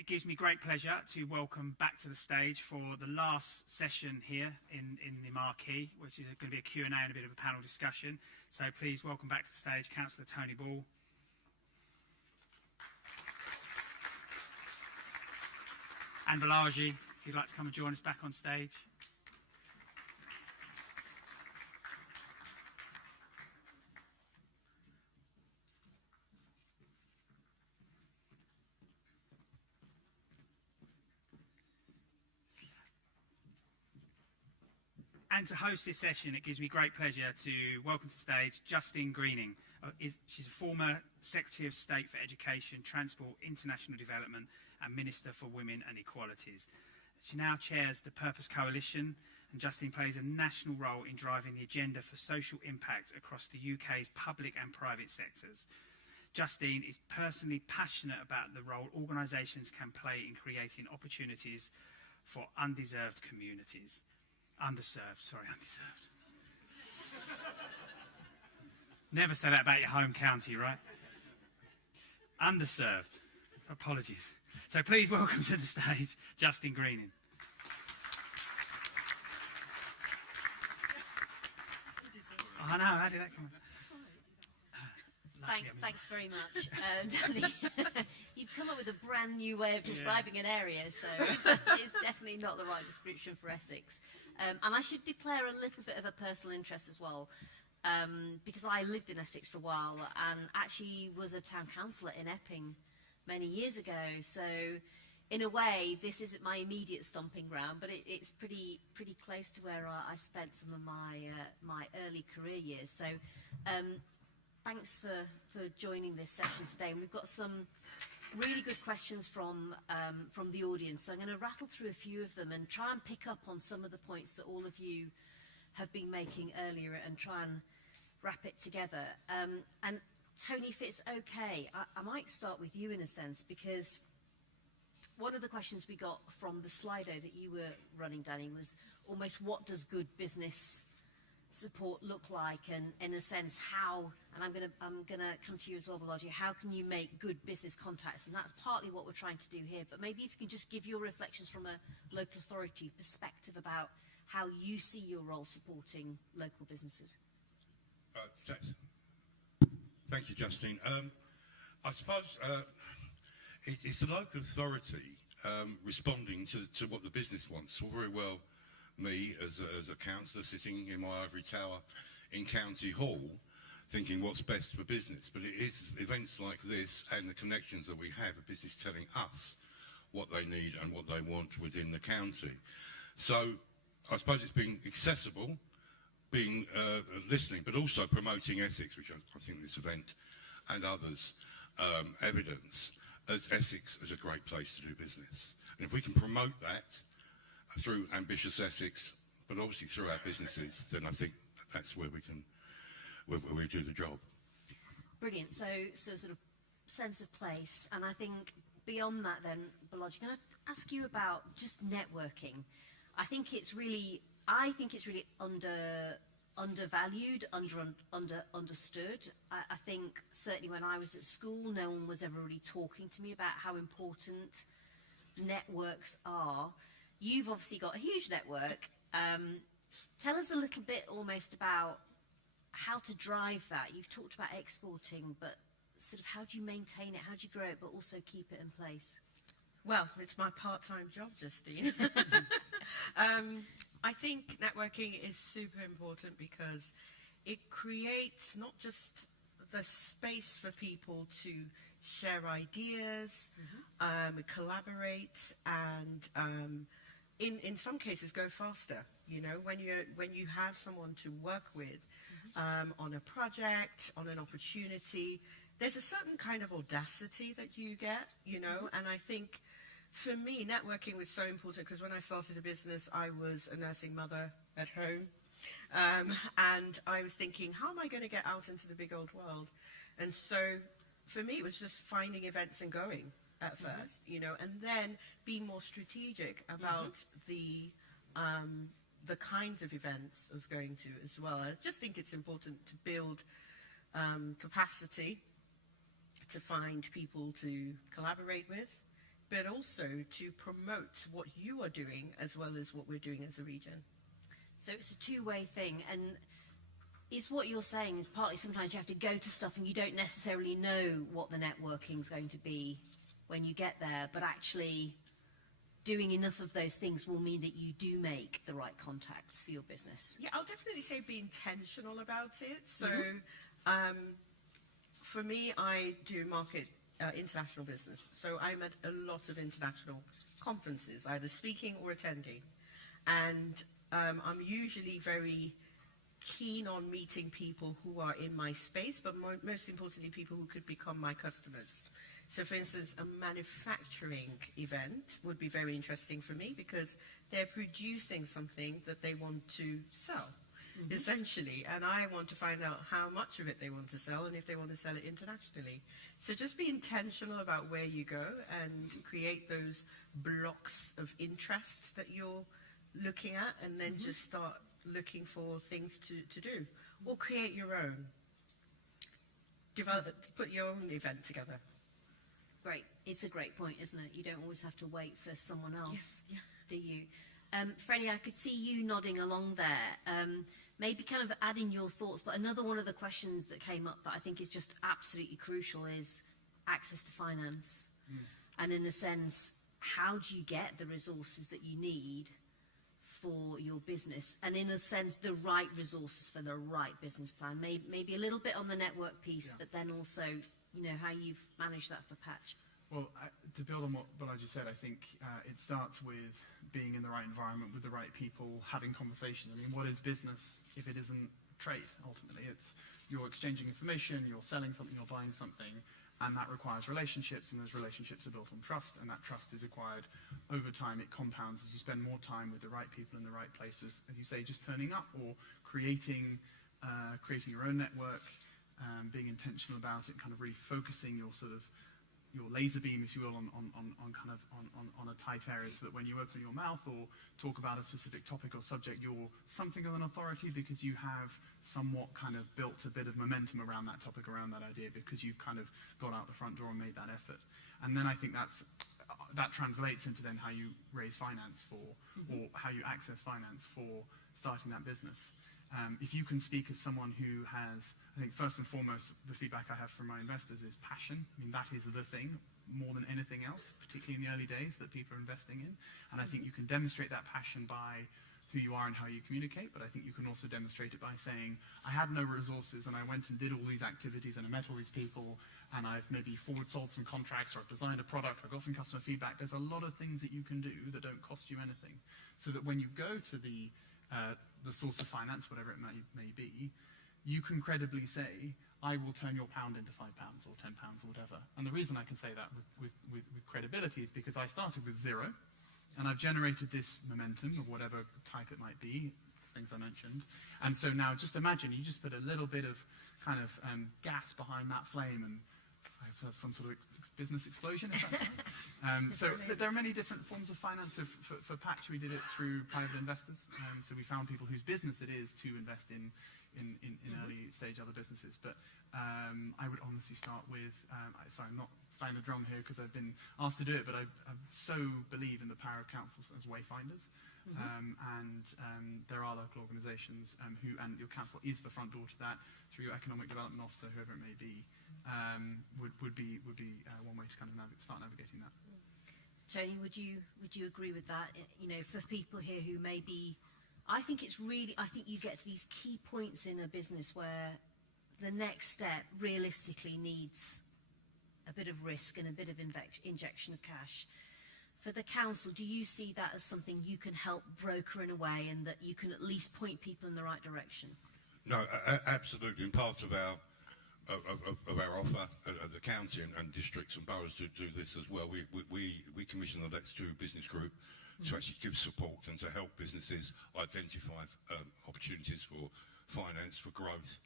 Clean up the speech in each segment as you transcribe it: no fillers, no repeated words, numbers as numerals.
It gives me great pleasure to welcome back to the stage for the last session here in the marquee, which is going to be a Q&A and a bit of a panel discussion. So please welcome back to the stage Councillor Tony Ball. And Balaji, if you'd like to come and join us back on stage. And to host this session, it gives me great pleasure to welcome to the stage Justine Greening. She's a former Secretary of State for Education, Transport, International Development and Minister for Women and Equalities. She now chairs the Purpose Coalition, and Justine plays a national role in driving the agenda for social impact across the UK's public and private sectors. Justine is personally passionate about the role organisations can play in creating opportunities for undeserved communities. Underserved. Never say that about your home county, right? Underserved. Apologies. So please welcome to the stage Justine Greening. I know, how did that come? Thanks very much, Danny. You've come up with a brand new way of describing an area, so it's definitely not the right description for Essex. And I should declare a little bit of a personal interest as well, because I lived in Essex for a while and actually was a town councillor in Epping many years ago. So in a way, this isn't my immediate stomping ground, but it's pretty close to where I spent some of my early career years. So thanks for joining this session today. And we've got some really good questions from the audience. So I'm going to rattle through a few of them and try and pick up on some of the points that all of you have been making earlier and try and wrap it together. And Tony, if it's okay, I might start with you in a sense, because one of the questions we got from the Slido that you were running, Danny, was almost what does good business support look like, and in a sense how, and I'm gonna come to you as well, Balaji, how can you make good business contacts? And that's partly what we're trying to do here, but maybe if you can just give your reflections from a local authority perspective about how you see your role supporting local businesses. Thank you, Justine. I suppose it's the local authority responding to what the business wants. Well, very well, me as a councillor sitting in my ivory tower in County Hall thinking what's best for business, but it is events like this and the connections that we have, a business telling us what they need and what they want within the county. So I suppose it's being accessible, being listening, but also promoting Essex, which I think this event and others evidence as Essex as a great place to do business. And if we can promote that through Ambitious Essex, but obviously through our businesses, then I think that's where we do the job. Brilliant. So sort of sense of place, and I think beyond that, then, Balaji, can I ask you about just networking? I think it's really undervalued, understood. I think certainly when I was at school, no one was ever really talking to me about how important networks are. You've obviously got a huge network. Tell us a little bit almost about how to drive that. You've talked about exporting, but sort of how do you maintain it, how do you grow it, but also keep it in place? Well, it's my part-time job, Justine. I think networking is super important because it creates not just the space for people to share ideas, collaborate, and in some cases go faster. You know, when you have someone to work with on a project, on an opportunity, there's a certain kind of audacity that you get, you know, and I think for me, networking was so important because when I started a business, I was a nursing mother at home. And I was thinking, how am I going to get out into the big old world? And so for me, it was just finding events and going at first, you know, and then being more strategic about the kinds of events I was going to as well. I just think it's important to build capacity to find people to collaborate with, but also to promote what you are doing as well as what we're doing as a region. So it's a two-way thing, and it's what you're saying is partly sometimes you have to go to stuff and you don't necessarily know what the networking's going to be when you get there, but actually doing enough of those things will mean that you do make the right contacts for your business. Yeah, I'll definitely say be intentional about it. So for me, I do market international business. So I'm at a lot of international conferences, either speaking or attending. And I'm usually very keen on meeting people who are in my space, but most importantly, people who could become my customers. So, for instance, a manufacturing event would be very interesting for me because they're producing something that they want to sell, essentially. And I want to find out how much of it they want to sell and if they want to sell it internationally. So just be intentional about where you go and create those blocks of interest that you're looking at, and then just start looking for things to do. Or create your own. Put your own event together. Great. It's a great point, isn't it? You don't always have to wait for someone else, do you? Freddie, I could see you nodding along there. Maybe kind of adding your thoughts, but another one of the questions that came up that I think is just absolutely crucial is access to finance. And in a sense, how do you get the resources that you need for your business? And in a sense, the right resources for the right business plan. Maybe a little bit on the network piece, but then also, you know, how you've managed that for Patch. Well, to build on what I just said, I think it starts with being in the right environment with the right people, having conversations. I mean, what is business if it isn't trade, ultimately? It's you're exchanging information, you're selling something, you're buying something, and that requires relationships, and those relationships are built on trust, and that trust is acquired over time. It compounds as you spend more time with the right people in the right places, as you say, just turning up or creating your own network, being intentional about it, kind of really focusing your sort of your laser beam, if you will, on a tight area, so that when you open your mouth or talk about a specific topic or subject, you're something of an authority because you have somewhat kind of built a bit of momentum around that topic, around that idea, because you've kind of got out the front door and made that effort. And then I think that translates into then how you raise finance for, or how you access finance for starting that business. If you can speak as someone who has, I think first and foremost, the feedback I have from my investors is passion. I mean, that is the thing more than anything else, particularly in the early days that people are investing in. And I think you can demonstrate that passion by who you are and how you communicate, but I think you can also demonstrate it by saying, I had no resources and I went and did all these activities and I met all these people and I've maybe forward sold some contracts or I've designed a product or I've got some customer feedback. There's a lot of things that you can do that don't cost you anything. So that when you go to the source of finance, whatever it may be, you can credibly say, I will turn your pound into £5 or £10 or whatever. And the reason I can say that with credibility is because I started with zero, and I've generated this momentum of whatever type it might be, things I mentioned. And so now just imagine you just put a little bit of kind of gas behind that flame, and I have some sort of business explosion, if that's right. So there are many different forms of finance. So for Patch, we did it through private investors. So we found people whose business it is to invest in early stage other businesses. But I would honestly start with, sorry, I'm not playing the drum here because I've been asked to do it, but I so believe in the power of councils as wayfinders. And there are local organisations who, and your council is the front door to that, through your economic development officer, whoever it may be, would be one way to kind of start navigating that. Tony, would you agree with that? You know, for people here who may be, I think you get to these key points in a business where the next step realistically needs a bit of risk and a bit of injection of cash. For the council, do you see that as something you can help broker in a way, and that you can at least point people in the right direction? No, absolutely. And part of our offer at the county and districts and boroughs to do this as well. We commission the Let's Do Business Group to actually give support and to help businesses identify opportunities for finance, for growth,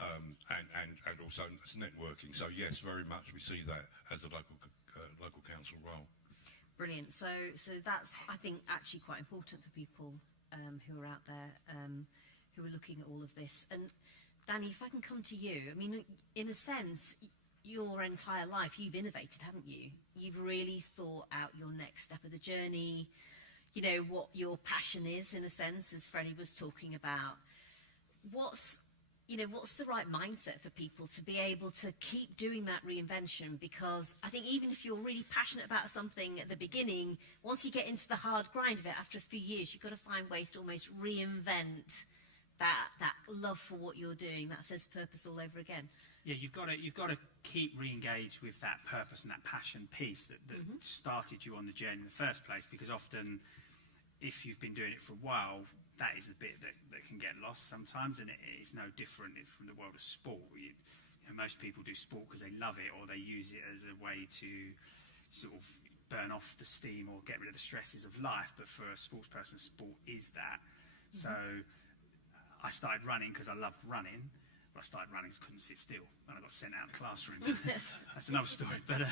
and also networking. So yes, very much we see that as a local council role. Brilliant. So that's, I think, actually quite important for people who are out there who are looking at all of this. And Danny, if I can come to you, I mean, in a sense, your entire life, you've innovated, haven't you? You've really thought out your next step of the journey, you know, what your passion is, in a sense, as Freddie was talking about. What's the right mindset for people to be able to keep doing that reinvention? Because I think even if you're really passionate about something at the beginning, once you get into the hard grind of it, after a few years, you've got to find ways to almost reinvent that love for what you're doing, that says purpose all over again. Yeah, you've got to keep re-engaged with that purpose and that passion piece that started you on the journey in the first place, because often, if you've been doing it for a while, that is the bit that can get lost sometimes, and it's no different from the world of sport. Most people do sport because they love it, or they use it as a way to sort of burn off the steam or get rid of the stresses of life. But for a sports person, sport is that. So I started running because I loved running. But I started running because I couldn't sit still, and I got sent out of the classroom. That's another story. But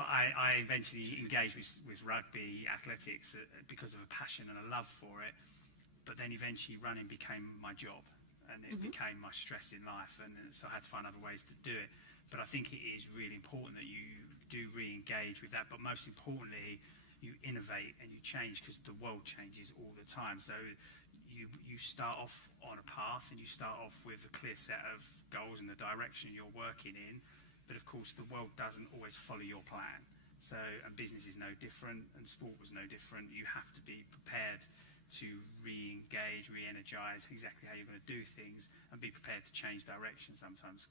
I eventually engaged with rugby, athletics, because of a passion and a love for it. But then eventually running became my job, and it became my stress in life, and so I had to find other ways to do it. But I think it is really important that you do re-engage with that, but most importantly, you innovate and you change, because the world changes all the time. So you start off on a path, and you start off with a clear set of goals and the direction you're working in, but of course the world doesn't always follow your plan. So, and business is no different, and sport was no different. You have to be prepared to re-engage, re-energize exactly how you're going to do things, and be prepared to change direction sometimes.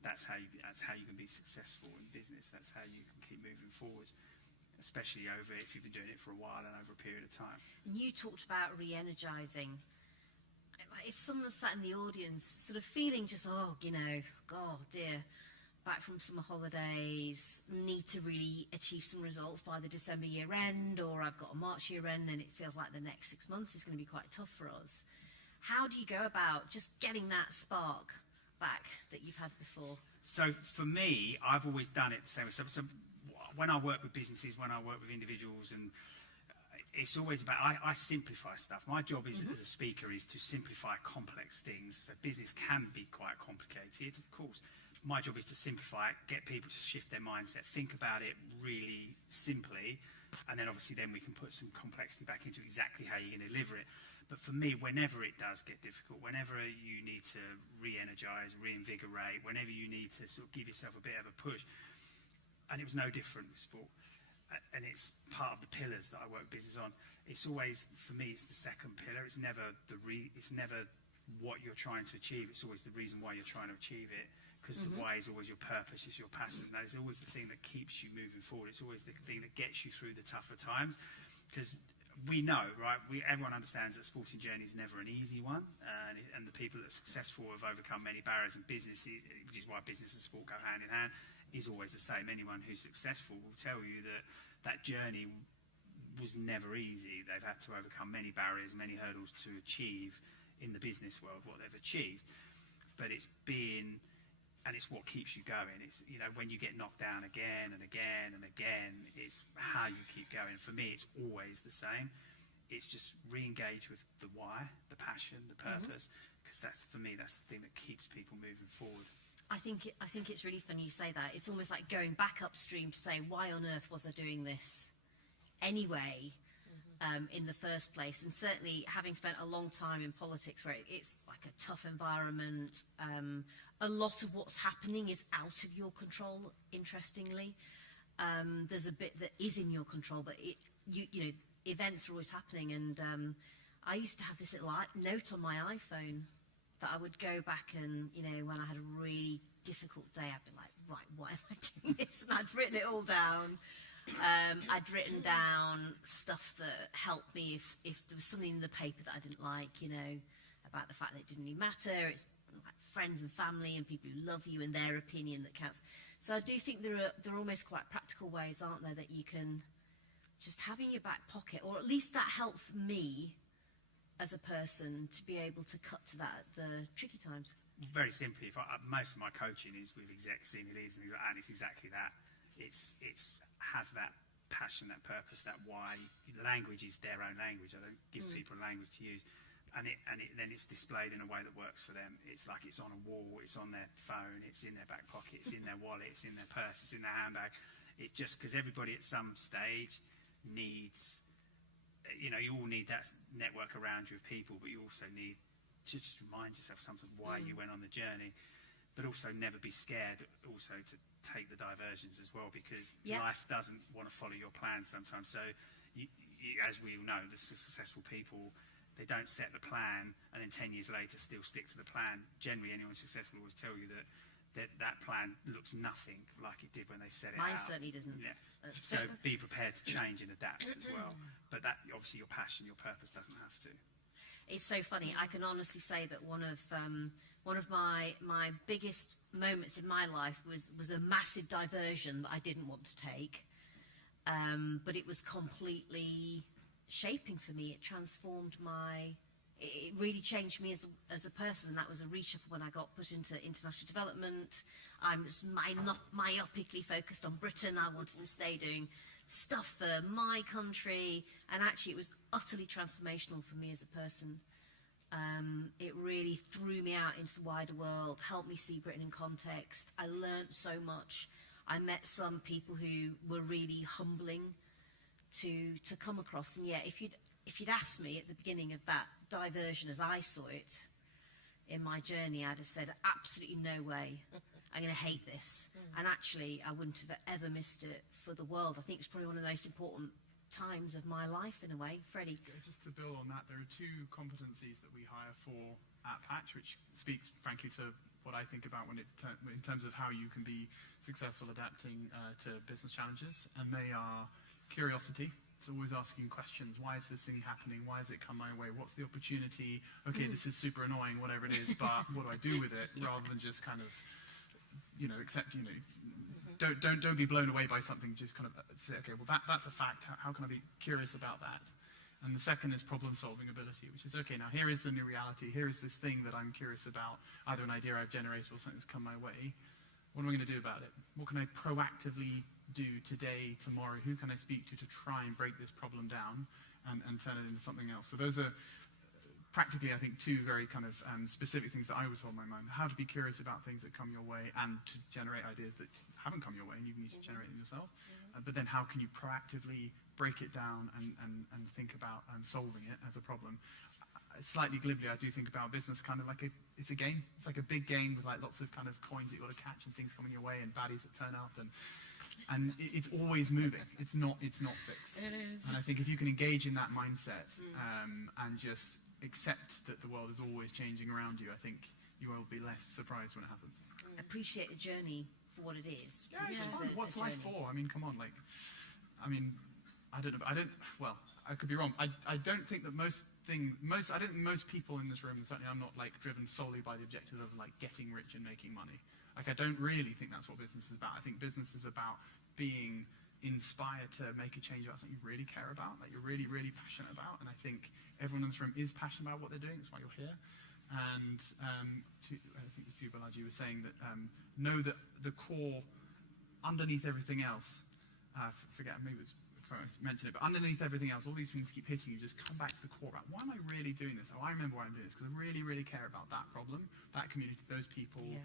That's how you can be successful in business. That's how you can keep moving forward, especially if you've been doing it for a while and over a period of time. You talked about re-energizing. If someone was sat in the audience sort of feeling just, oh dear, back from summer holidays, need to really achieve some results by the December year end, or I've got a March year end and it feels like the next 6 months is going to be quite tough for us. How do you go about just getting that spark back that you've had before? So for me, I've always done it the same way. So when I work with businesses, when I work with individuals, and it's always about, I simplify stuff. My job is, as a speaker, is to simplify complex things. So business can be quite complicated, of course. My job is to simplify it, get people to shift their mindset, think about it really simply, and then obviously then we can put some complexity back into exactly how you're going to deliver it. But for me, whenever it does get difficult, whenever you need to re-energize, reinvigorate, whenever you need to sort of give yourself a bit of a push, and it was no different with sport, and it's part of the pillars that I work business on. It's always, for me, it's the second pillar. It's never it's never what you're trying to achieve. It's always the reason why you're trying to achieve it, because the why is always your purpose, it's your passion. That is always the thing that keeps you moving forward. It's always the thing that gets you through the tougher times, because we know, right? Everyone understands that sporting journey is never an easy one, and the people that are successful have overcome many barriers in business, which is why business and sport go hand in hand, is always the same. Anyone who's successful will tell you that journey was never easy. They've had to overcome many barriers, many hurdles to achieve in the business world what they've achieved. But it's what keeps you going. It's, when you get knocked down again and again and again, it's how you keep going. For me, it's always the same. It's just re-engage with the why, the passion, the purpose, because for me, that's the thing that keeps people moving forward. I think it's really funny you say that. It's almost like going back upstream to say, why on earth was I doing this anyway, in the first place? And certainly, having spent a long time in politics, where it's like a tough environment, a lot of what's happening is out of your control. Interestingly, there's a bit that is in your control, but events are always happening. And I used to have this little note on my iPhone that I would go back and, when I had a really difficult day, I'd be like, right, why am I doing this? And I'd written it all down. I'd written down stuff that helped me if there was something in the paper that I didn't like, about the fact that it didn't really matter. It's like friends and family and people who love you and their opinion that counts. So I do think there are almost quite practical ways, aren't there, that you can just have in your back pocket, or at least that helped me as a person to be able to cut to the tricky times. Very simply, most of my coaching is with exec senior leaders, and it's exactly that. It's have that passion, that purpose, that why. Language is their own language. I don't give people language to use. then it's displayed in a way that works for them. It's like it's on a wall, it's on their phone, it's in their back pocket, it's in their wallet, it's in their purse, it's in their handbag. It's just because everybody at some stage needs, you all need that network around you of people, but you also need to just remind yourself sometimes why you went on the journey, but also never be scared also to take the diversions as well, because life doesn't want to follow your plan sometimes. So as we all know, the successful people, they don't set the plan and then 10 years later still stick to the plan. Generally, anyone successful will always tell you that plan looks nothing like it did when they set it Mine out. certainly doesn't. Yeah. So be prepared to change and adapt as well. But that, obviously, your passion, your purpose doesn't have to. It's so funny. I can honestly say that one of my biggest moments in my life was a massive diversion that I didn't want to take, but it was completely shaping for me. It transformed it really changed me as a person, and that was a reshuffle when I got put into international development. I was myopically focused on Britain. I wanted to stay doing stuff for my country, and actually it was utterly transformational for me as a person. It really threw me out into the wider world, helped me see Britain in context. I learnt so much. I met some people who were really humbling to come across, and if you'd asked me at the beginning of that diversion as I saw it in my journey, I'd have said absolutely no way, I'm going to hate this. And actually I wouldn't have ever missed it for the world. I think it's probably one of the most important times of my life in a way. Freddie? Just to build on that, there are two competencies that we hire for at Patch, which speaks frankly to what I think about in terms of how you can be successful adapting to business challenges, and they are curiosity. It's always asking questions. Why is this thing happening? Why has it come my way? What's the opportunity? Okay, this is super annoying, whatever it is, but what do I do with it? Rather than just kind of, don't be blown away by something. Just kind of say, okay, well that's a fact. How can I be curious about that? And the second is problem-solving ability, which is, okay, now here is the new reality. Here is this thing that I'm curious about, either an idea I've generated or something that's come my way. What am I going to do about it? What can I proactively do today, tomorrow? Who can I speak to try and break this problem down and turn it into something else? So those are practically, I think, two very kind of specific things that I always hold in my mind. How to be curious about things that come your way and to generate ideas that haven't come your way and you need to generate them yourself. But then how can you proactively break it down and think about solving it as a problem? Slightly glibly, I do think about business kind of like it's a game. It's like a big game with like lots of kind of coins that you've got to catch and things coming your way and baddies that turn up, and it's always moving. It's not fixed. It is. And I think if you can engage in that mindset and just accept that the world is always changing around you, I think you will be less surprised when it happens. Appreciate the journey for what it is. Yeah, it's fun. What's life for? I mean, come on, I don't know. Well, I could be wrong. I don't think that I don't think most people in this room, and certainly I'm not driven solely by the objective of getting rich and making money. I don't really think that's what business is about. I think business is about being inspired to make a change about something you really care about, that you're really, really passionate about. And I think everyone in this room is passionate about what they're doing. That's why you're here. And I think it was you, Balaji, was saying that know that the core, underneath everything else, forget, maybe it was I mentioned it, but underneath everything else, all these things keep hitting you. Just come back to the core about, why am I really doing this? Oh, I remember why I'm doing this, because I really, really care about that problem, that community, those people. Yeah.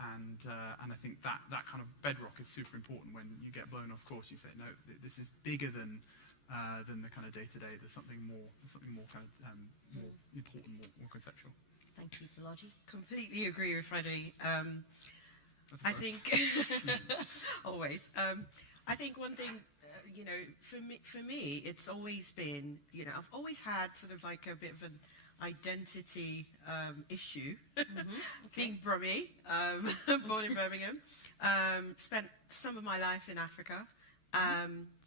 And I think that kind of bedrock is super important. When you get blown off course, you say, no, this is bigger than the kind of day-to-day. There's something more kind of more important, more conceptual. Thank you, Balaji. Completely agree with Freddie. I think always. I think one thing, for me, it's always been, I've always had sort of like a bit of an identity issue. Being Brummie, born in Birmingham, spent some of my life in Africa.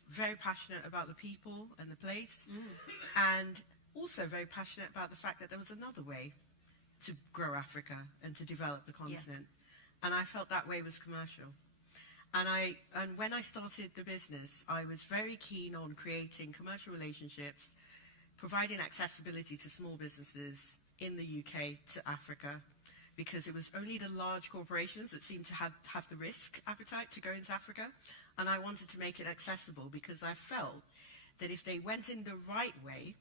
Very passionate about the people and the place, and also very passionate about the fact that there was another way to grow Africa and to develop the continent. And I felt that way was commercial. And when I started the business, I was very keen on creating commercial relationships, providing accessibility to small businesses in the UK to Africa, because it was only the large corporations that seemed to have the risk appetite to go into Africa. And I wanted to make it accessible because I felt that if they went in the right way,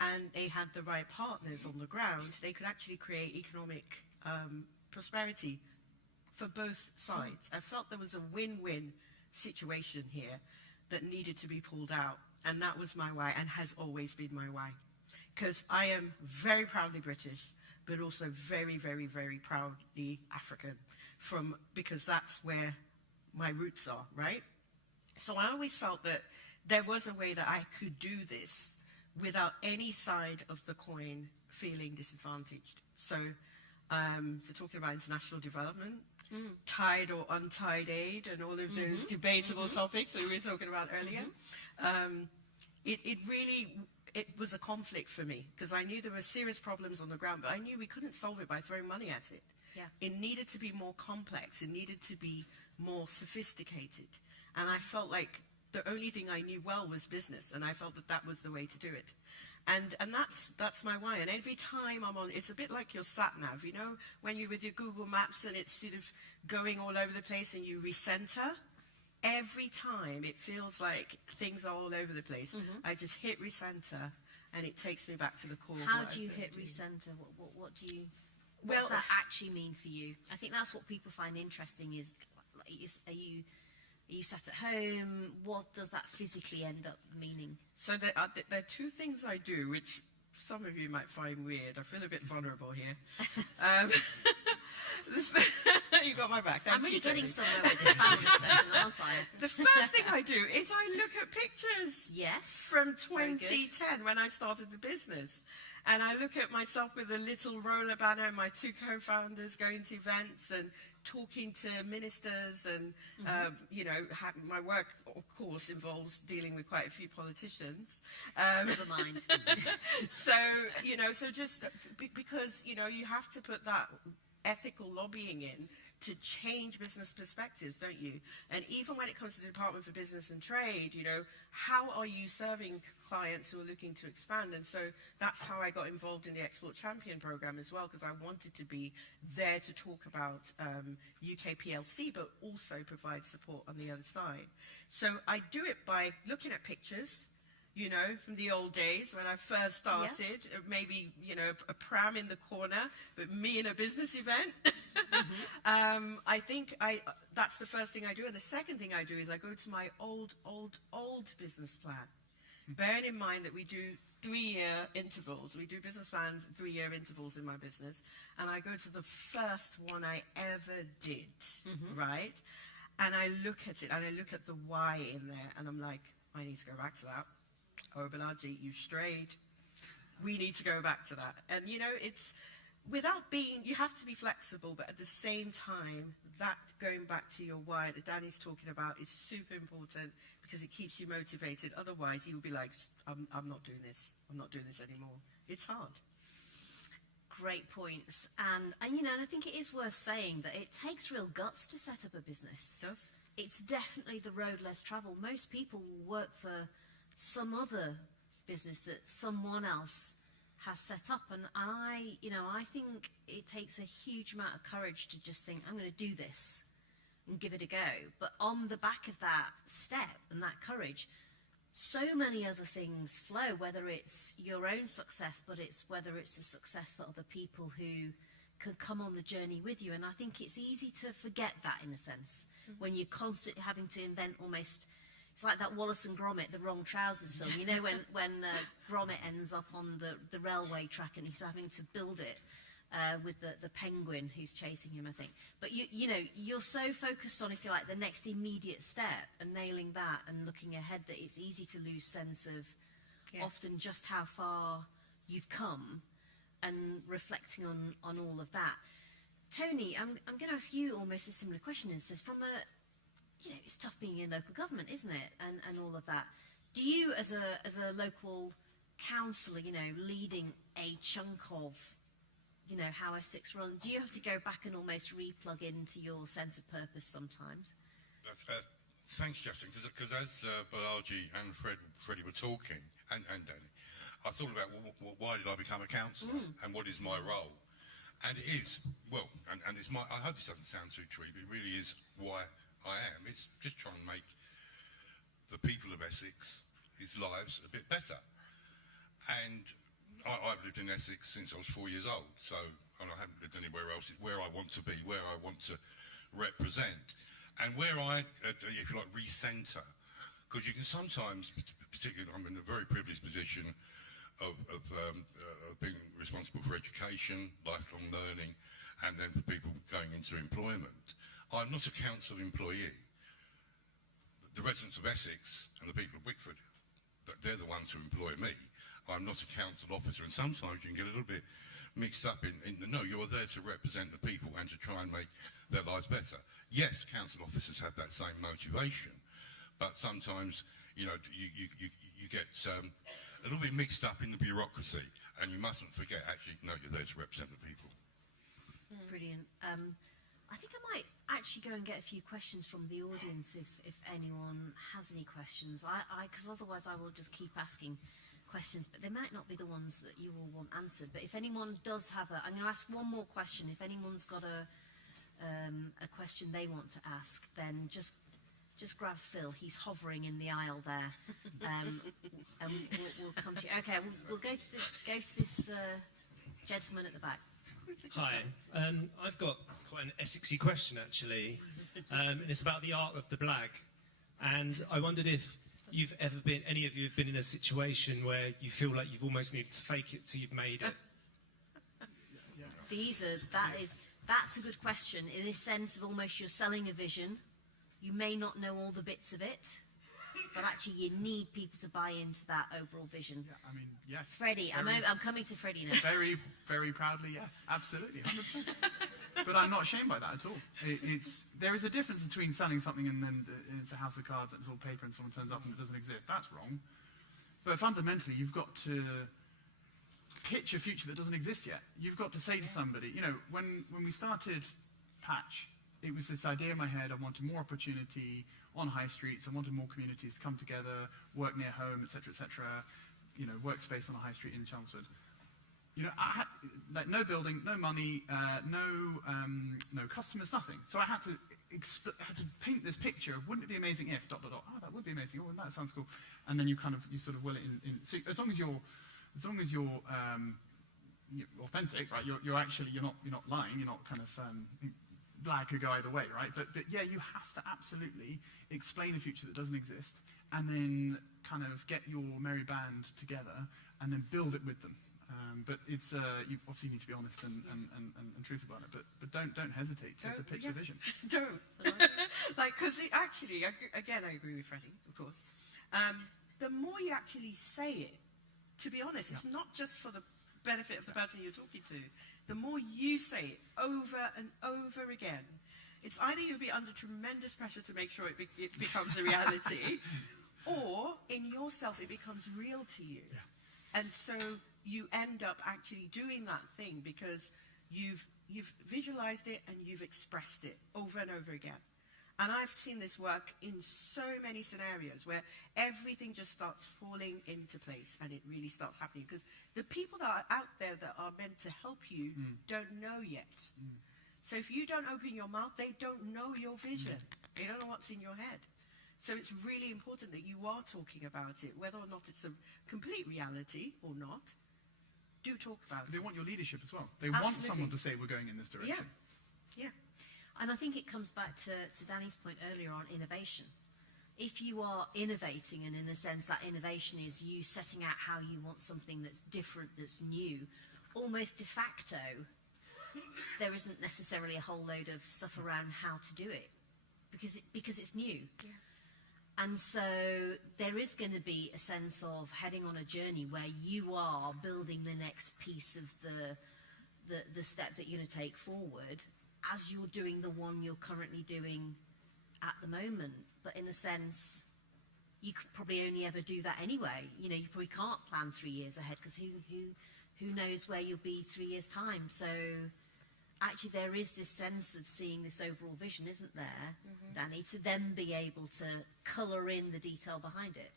and they had the right partners on the ground, they could actually create economic prosperity for both sides. I felt there was a win-win situation here that needed to be pulled out, and that was my why, and has always been my why. Because I am very proudly British, but also very, very, very proudly African, because that's where my roots are, right? So I always felt that there was a way that I could do this without any side of the coin feeling disadvantaged. So, talking about international development, tied or untied aid, and all of those debatable topics that we were talking about earlier, it was a conflict for me, because I knew there were serious problems on the ground, but I knew we couldn't solve it by throwing money at it. Yeah. It needed to be more complex. It needed to be more sophisticated. And I felt like the only thing I knew well was business, and I felt that that was the way to do it. And that's my why. And every time I'm on, it's a bit like your sat-nav, you know, when you're with your Google Maps and it's sort of going all over the place and you recenter. Every time it feels like things are all over the place, I just hit recenter, and it takes me back to the core. How do you hit recenter? What do you? What does that actually mean for you? I think that's what people find interesting. Are you sat at home? What does that physically end up meaning? So there are two things I do, which some of you might find weird. I feel a bit vulnerable here. You got my back. I'm really getting somewhere with this family stuff, aren't I? The first thing I do is I look at pictures. Yes. From 2010, when I started the business. And I look at myself with a little roller banner, my two co-founders going to events and talking to ministers, and my work, of course, involves dealing with quite a few politicians. Never mind. Because you have to put that ethical lobbying in to change business perspectives, don't you? And even when it comes to the Department for Business and Trade, how are you serving clients who are looking to expand? And so that's how I got involved in the Export Champion program as well, because I wanted to be there to talk about UK PLC, but also provide support on the other side. So I do it by looking at pictures, from the old days when I first started, maybe, a pram in the corner, but me in a business event. I think that's the first thing I do. And the second thing I do is I go to my old business plan. Bearing in mind that we do 3-year intervals. We do business plans, 3-year intervals in my business. And I go to the first one I ever did, right? And I look at it, and I look at the why in there, and I'm like, I need to go back to that. Oh, Balaji, you strayed. We need to go back to that. And, it's without being, you have to be flexible, but at the same time, that going back to your why that Danny's talking about is super important, because it keeps you motivated. Otherwise, you'll be like, I'm not doing this. I'm not doing this anymore. It's hard. Great points. And I think it is worth saying that it takes real guts to set up a business. It does. It's definitely the road less traveled. Most people work for some other business that someone else has set up, and I think it takes a huge amount of courage to just think, I'm going to do this and give it a go. But on the back of that step and that courage, so many other things flow, whether it's your own success, but whether it's a success for other people who can come on the journey with you. And I think it's easy to forget that, in a sense, when you're constantly having to invent almost. It's like that Wallace and Gromit, the Wrong Trousers film. When Gromit ends up on the railway track and he's having to build it with the penguin who's chasing him, I think. But you're so focused on, if you like, the next immediate step and nailing that and looking ahead, that it's easy to lose sense of often just how far you've come, and reflecting on all of that. Tony, I'm going to ask you almost a similar question. It says, from a it's tough being in local government, isn't it? And all of that. Do you, as a local councillor, leading a chunk of, how Essex runs, do you have to go back and almost re-plug into your sense of purpose sometimes? Thanks, Justin, because as Balaji and Freddie were talking, and Danny, I thought about why did I become a councillor, and what is my role? And it is, and it's I hope this doesn't sound too tree, but it really is why I am. It's just trying to make the people of Essex, his lives, a bit better. And I've lived in Essex since I was 4 years old, so, and I haven't lived anywhere else. It's where I want to be, where I want to represent, and where I, if you like, re-centre. Because you can sometimes, particularly I'm in a very privileged position of being responsible for education, lifelong learning, and then for people going into employment. I'm not a council employee. The residents of Essex and the people of Wickford, they're the ones who employ me. I'm not a council officer, and sometimes you can get a little bit mixed up in no, you're there to represent the people and to try and make their lives better. Yes, council officers have that same motivation, but sometimes, you know, you get a little bit mixed up in the bureaucracy, and you mustn't forget, actually, no, you're there to represent the people. Brilliant. I think I might actually go and get a few questions from the audience if anyone has any questions. Because otherwise I will just keep asking questions, but they might not be the ones that you all want answered. But if anyone does have I'm going to ask one more question. If anyone's got a question they want to ask, then just grab Phil. He's hovering in the aisle there, and we'll come to you. Okay, we'll go to this gentleman at the back. Hi, I've got quite an Essexy question actually, and it's about the art of the blag. And I wondered if any of you have been in a situation where you feel like you've almost needed to fake it till you've made it. That's a good question. In this sense of almost you're selling a vision, you may not know all the bits of it, but actually you need people to buy into that overall vision. Yeah, I mean, yes. Freddie, I'm coming to Freddie now. Very, very proudly, yes, absolutely, 100%. But I'm not ashamed by that at all. There is a difference between selling something and then it's a house of cards and it's all paper and someone turns up and it doesn't exist. That's wrong. But fundamentally, you've got to pitch a future that doesn't exist yet. You've got to say to somebody, you know, when we started Patch, it was this idea in my head. I wanted more opportunity on high streets. I wanted more communities to come together, work near home, etc., etc. You know, workspace on a high street in Chelmsford. You know, I had like no building, no money, no customers, nothing. So I had to paint this picture of wouldn't it be amazing if ... Oh, that would be amazing. Oh, that sounds cool. And then you sort of will it in. So as long as you're authentic, right? You're not lying. You're not kind of blag could go either way, right? But yeah, you have to absolutely explain a future that doesn't exist, and then kind of get your merry band together, and then build it with them. But it's you obviously need to be honest and truthful about it. But don't hesitate to pitch the vision. Don't because actually, again, I agree with Freddie, of course. The more you actually say it, to be honest, it's not just for the benefit of the person you're talking to. The more you say it over and over again, it's either you'll be under tremendous pressure to make sure it becomes a reality, or in yourself it becomes real to you. Yeah. And so you end up actually doing that thing because you've visualized it and you've expressed it over and over again. And I've seen this work in so many scenarios where everything just starts falling into place and it really starts happening. Because the people that are out there that are meant to help you don't know yet. So if you don't open your mouth, they don't know your vision. They don't know what's in your head. So it's really important that you are talking about it, whether or not it's a complete reality or not. Do talk about it. They want your leadership as well. They want someone to say we're going in this direction. Yeah. And I think it comes back to Danny's point earlier on innovation. If you are innovating, and in a sense that innovation is you setting out how you want something that's different, that's new, almost de facto, there isn't necessarily a whole load of stuff around how to do it because it's new. Yeah. And so there is going to be a sense of heading on a journey where you are building the next piece of the step that you're going to take forward as you're doing the one you're currently doing at the moment. But in a sense, you could probably only ever do that anyway. You know, you probably can't plan 3 years ahead because who knows where you'll be 3 years' time. So actually there is this sense of seeing this overall vision, isn't there, Danny, to then be able to colour in the detail behind it.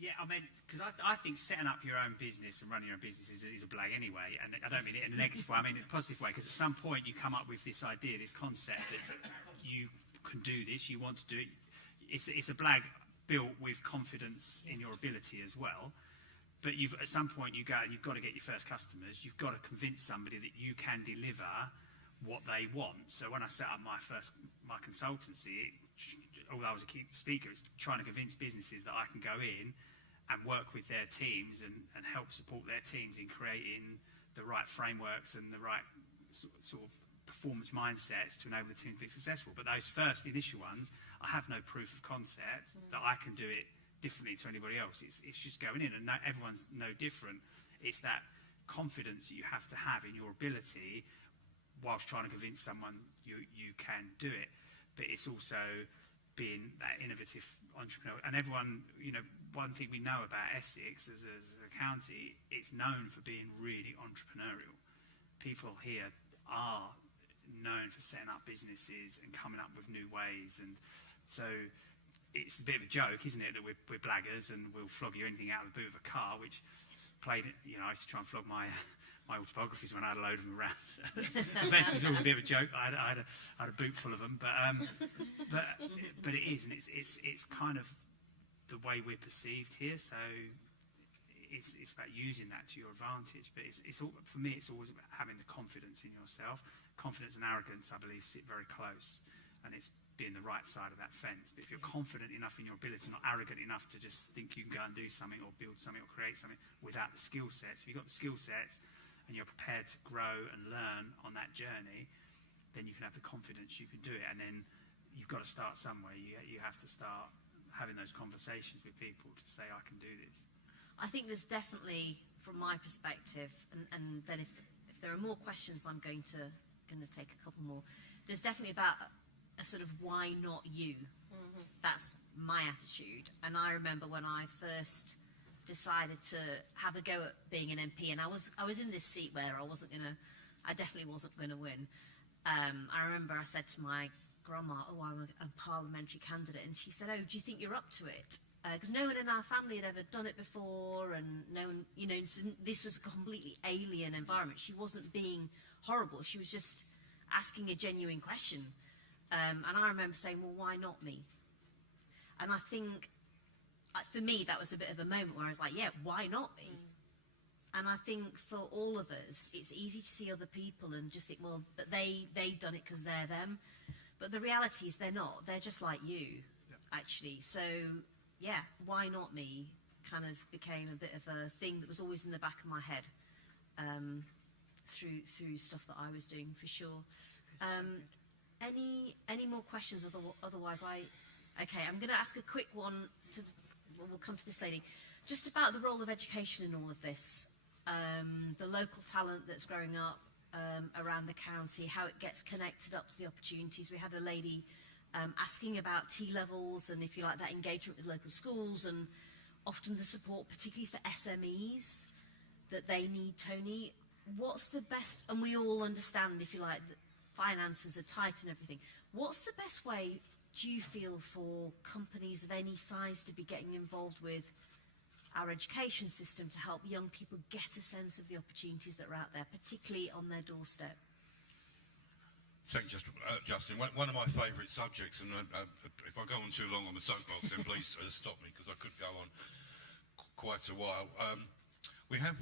Yeah, I mean, because I think setting up your own business and running your own business is a blag anyway, and I don't mean it in a negative way, I mean it in a positive way, because at some point you come up with this idea, this concept that you can do this, you want to do it. It's a blag built with confidence in your ability as well. But at some point you've got to get your first customers. You've got to convince somebody that you can deliver what they want. So when I set up my consultancy, although I was a key speaker, it's trying to convince businesses that I can go in and work with their teams and help support their teams in creating the right frameworks and the right sort of performance mindsets to enable the team to be successful. But those first initial ones, I have no proof of concept that I can do it differently to anybody else. It's just going in, and everyone's no different. It's that confidence that you have to have in your ability whilst trying to convince someone you can do it. But it's also being that innovative entrepreneur. And everyone, one thing we know about Essex as a county, it's known for being really entrepreneurial. People here are known for setting up businesses and coming up with new ways, and so it's a bit of a joke, isn't it, that we're blaggers and we'll flog you anything out of the boot of a car, which played, I used to try and flog my autobiographies when I had a load of them around. Eventually it was a bit of a joke. I had a boot full of them, but it is, and it's kind of the way we're perceived here. So it's about using that to your advantage. But it's all, for me, it's always about having the confidence in yourself. Confidence and arrogance, I believe, sit very close, and it's being the right side of that fence. But if you're confident enough in your ability, not arrogant enough to just think you can go and do something or build something or create something without the skill sets, if you've got the skill sets and you're prepared to grow and learn on that journey, then you can have the confidence you can do it. And then you've got to start somewhere. You have to start having those conversations with people to say, I can do this. I think there's definitely, from my perspective, and then if there are more questions, I'm going to take a couple more. There's definitely about a sort of why not you. That's my attitude. And I remember when I first decided to have a go at being an MP, and I was in this seat where I definitely wasn't gonna win. I remember I said to my grandma, I'm a parliamentary candidate, and she said, do you think you're up to it? Because no one in our family had ever done it before, and no one, this was a completely alien environment. She wasn't being horrible, she was just asking a genuine question. And I remember saying, well, why not me? And I think, for me, that was a bit of a moment where I was like, yeah, why not me? And I think for all of us, it's easy to see other people and just think, well, but they've done it because they're them. But the reality is they're not. They're just like you, actually. So, yeah, why not me kind of became a bit of a thing that was always in the back of my head through stuff that I was doing, for sure. Any more questions? Otherwise, okay, I'm going to ask a quick one. We'll come to this lady. Just about the role of education in all of this. The local talent that's growing up around the county, how it gets connected up to the opportunities. We had a lady asking about T-levels and, if you like, that engagement with local schools and often the support, particularly for SMEs, that they need, Tony. What's the best, and we all understand, if you like, that finances are tight and everything. What's the best way, do you feel, for companies of any size to be getting involved with our education system to help young people get a sense of the opportunities that are out there, particularly on their doorstep? Thank you, Justin. One of my favourite subjects, and if I go on too long on the soapbox, then please stop me, because I could go on quite a while. We have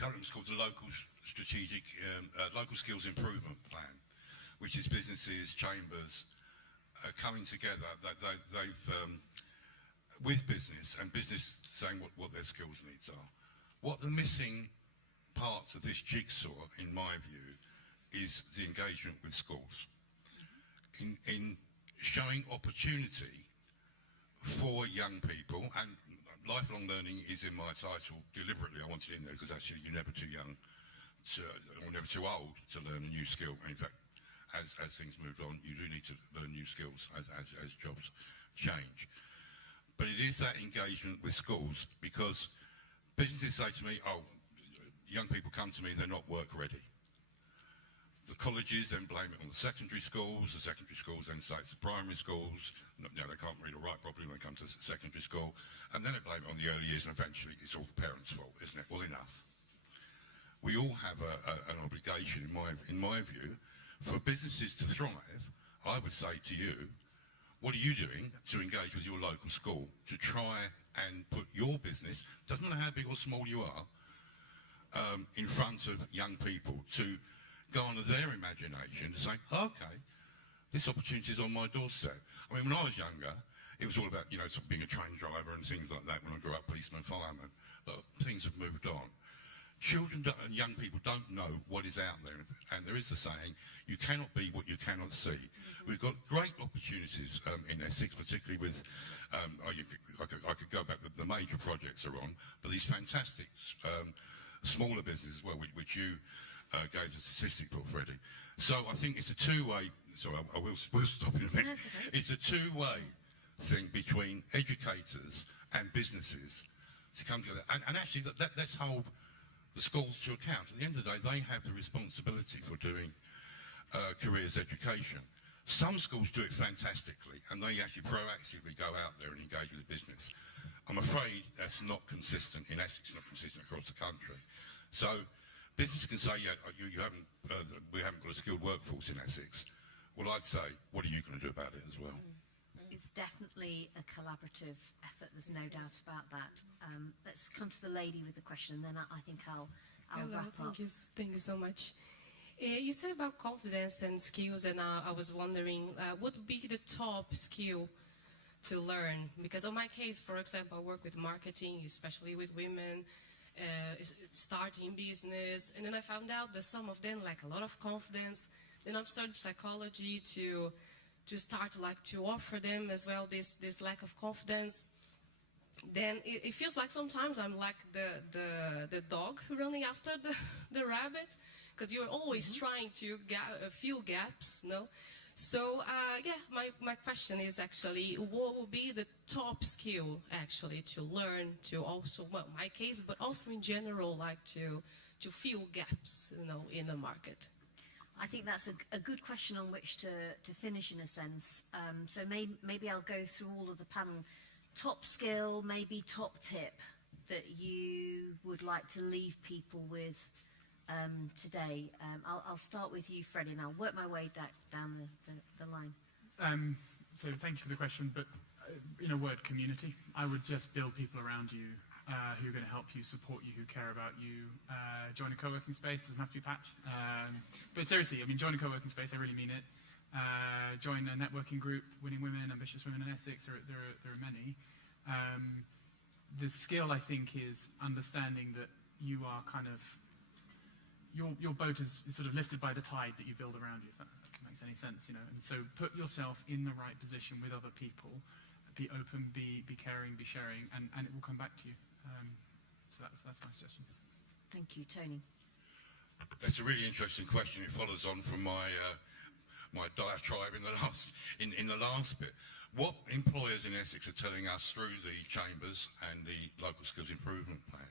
currently called the Local Strategic Local Skills Improvement Plan, which is businesses, chambers coming together. They've with business, and business saying what their skills needs are. What the missing part of this jigsaw, in my view, is the engagement with schools. In showing opportunity for young people, and lifelong learning is in my title deliberately. I wanted it in there because actually you're never too young or never too old to learn a new skill. In fact, as things move on, you do need to learn new skills as jobs change. But it is that engagement with schools, because businesses say to me, young people come to me, they're not work ready. The colleges then blame it on the secondary schools then say it's the primary schools. No, they can't read or write properly when they come to secondary school. And then they blame it on the early years, and eventually it's all the parents' fault, isn't it? Well, enough. We all have an obligation, in my view, for businesses to thrive. I would say to you, what are you doing to engage with your local school to try and put your business, doesn't matter how big or small you are, in front of young people to garner their imagination to say, okay, this opportunity is on my doorstep. I mean, when I was younger, it was all about, you know, sort of being a train driver and things like that when I grew up, policeman, fireman. But things have moved on. Children and young people don't know what is out there. And there is the saying, you cannot be what you cannot see. We've got great opportunities in Essex, particularly with, I could go back, the major projects are on, but these fantastic smaller businesses, well, which you gave the statistic for, Freddie. So I think it's a two-way, sorry, I will stop in a minute. It's a two-way thing between educators and businesses to come together. And actually, let's hold the schools to account. At the end of the day, they have the responsibility for doing careers education. Some schools do it fantastically, and they actually proactively go out there and engage with the business. I'm afraid that's not consistent in Essex, not consistent across the country. So business can say, yeah, we haven't got a skilled workforce in Essex. Well, I'd say, what are you going to do about it as well? It's definitely a collaborative effort, there's no doubt about that. Let's come to the lady with the question, and then I think I'll wrap up. Thank you so much. You said about confidence and skills, and I was wondering, what would be the top skill to learn? Because in my case, for example, I work with marketing, especially with women, starting business, and then I found out that some of them lack a lot of confidence. Then I've studied psychology to start to offer them as well this lack of confidence. Then it feels like sometimes I'm like the dog running after the rabbit, because you're always trying to fill gaps, no? So yeah, my question is actually, what will be the top skill actually to learn to also, well, my case, but also in general, like to fill gaps, you know, in the market? I think that's a good question on which to finish in a sense. So maybe I'll go through all of the panel. Top skill, maybe top tip that you would like to leave people with today. I'll start with you, Freddie, and I'll work my way down the line. So thank you for the question, but in a word, community. I would just build people around you who are going to help you, support you, who care about you. Join a co-working space, doesn't have to be patch. But seriously, I mean, join a co-working space, I really mean it. Join a networking group, Winning Women, Ambitious Women in Essex, there are many. The skill, I think, is understanding that you are kind of, your boat is sort of lifted by the tide that you build around you, if that makes any sense, you know. And so put yourself in the right position with other people, be open, be caring, be sharing, and it will come back to you. So that's my suggestion. Thank you, Tony. That's a really interesting question. It follows on from my my diatribe in the last bit. What employers in Essex are telling us through the chambers and the local skills improvement plan?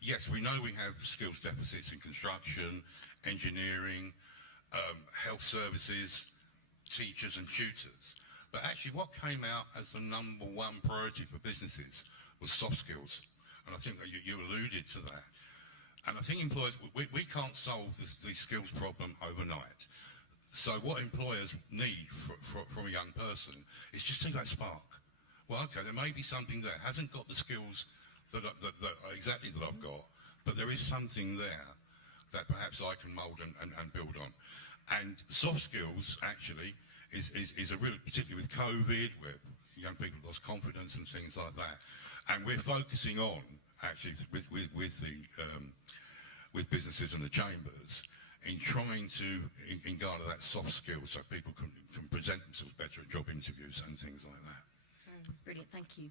Yes, we know we have skills deficits in construction, engineering, health services, teachers and tutors. But actually what came out as the number one priority for businesses was soft skills. And I think that you alluded to that. And I think employers, we can't solve the skills problem overnight. So what employers need from a young person is just see that spark. Well, okay, there may be something there. Hasn't got the skills that exactly that I've got, but there is something there that perhaps I can mould and build on. And soft skills, actually, is a real, particularly with COVID, where young people have lost confidence and things like that. And we're focusing on, actually, with businesses and the chambers, in trying to garner that soft skill so people can present themselves better at job interviews and things like that. Brilliant, thank you.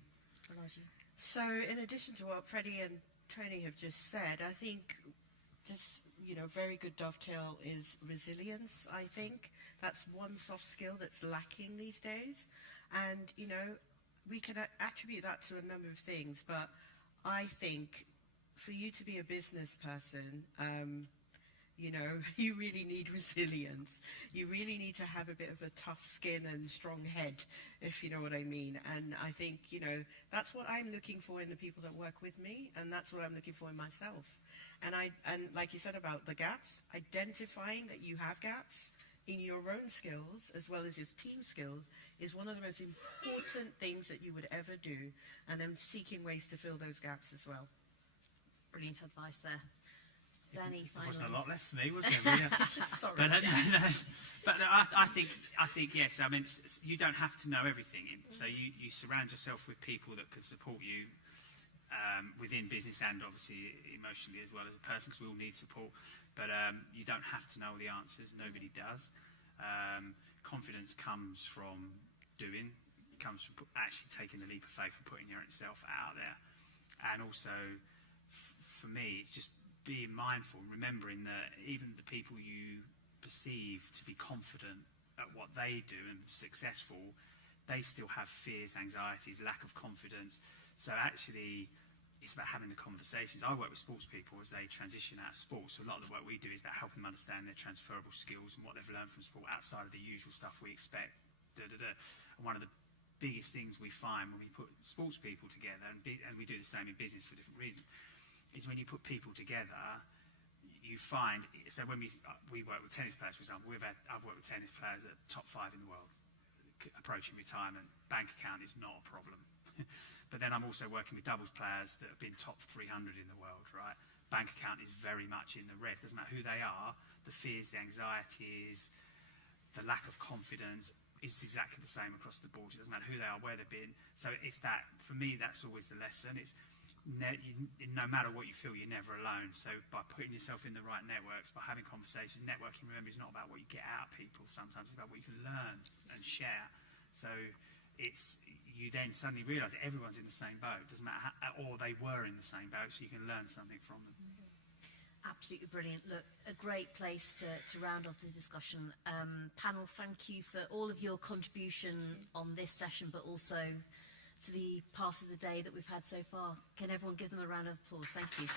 Elijah. So in addition to what Freddie and Tony have just said, I think just, you know, very good dovetail is resilience, I think. That's one soft skill that's lacking these days. And, you know, we can attribute that to a number of things, but I think for you to be a business person, you know, you really need resilience. You really need to have a bit of a tough skin and strong head, if you know what I mean. And I think, you know, that's what I'm looking for in the people that work with me, and that's what I'm looking for in myself. And like you said about the gaps, identifying that you have gaps, in your own skills as well as your team skills is one of the most important things that you would ever do, and then seeking ways to fill those gaps as well. Brilliant advice there. Danny, There finally. wasn't a lot left for me, was there? Yeah. Sorry. But I think yes. I mean, you don't have to know everything. So you surround yourself with people that can support you within business and obviously emotionally as well as a person, because we all need support. But you don't have to know all the answers. Nobody does. Confidence comes from doing. Comes from actually taking the leap of faith and putting yourself out there. And also, for me, it's just being mindful, remembering that even the people you perceive to be confident at what they do and successful, they still have fears, anxieties, lack of confidence. So actually, it's about having the conversations. I work with sports people as they transition out of sports. So a lot of the work we do is about helping them understand their transferable skills and what they've learned from sport outside of the usual stuff we expect. And one of the biggest things we find when we put sports people together, and we do the same in business for different reasons, is when you put people together, you find, so when we work with tennis players, for example, I've worked with tennis players at top 5 in the world, approaching retirement. Bank account is not a problem. But then I'm also working with doubles players that have been top 300 in the world, right? Bank account is very much in the red. Doesn't matter who they are, the fears, the anxieties, the lack of confidence is exactly the same across the board. It doesn't matter who they are, where they've been. So it's that, for me, that's always the lesson. It's no matter what you feel, you're never alone. So by putting yourself in the right networks, by having conversations, networking, remember, is not about what you get out of people. Sometimes it's about what you can learn and share. So you then suddenly realise that everyone's in the same boat. Doesn't matter or they were in the same boat, so you can learn something from them. Absolutely brilliant. Look, a great place to round off the discussion. Panel, thank you for all of your contribution on this session, but also to the part of the day that we've had so far. Can everyone give them a round of applause? Thank you.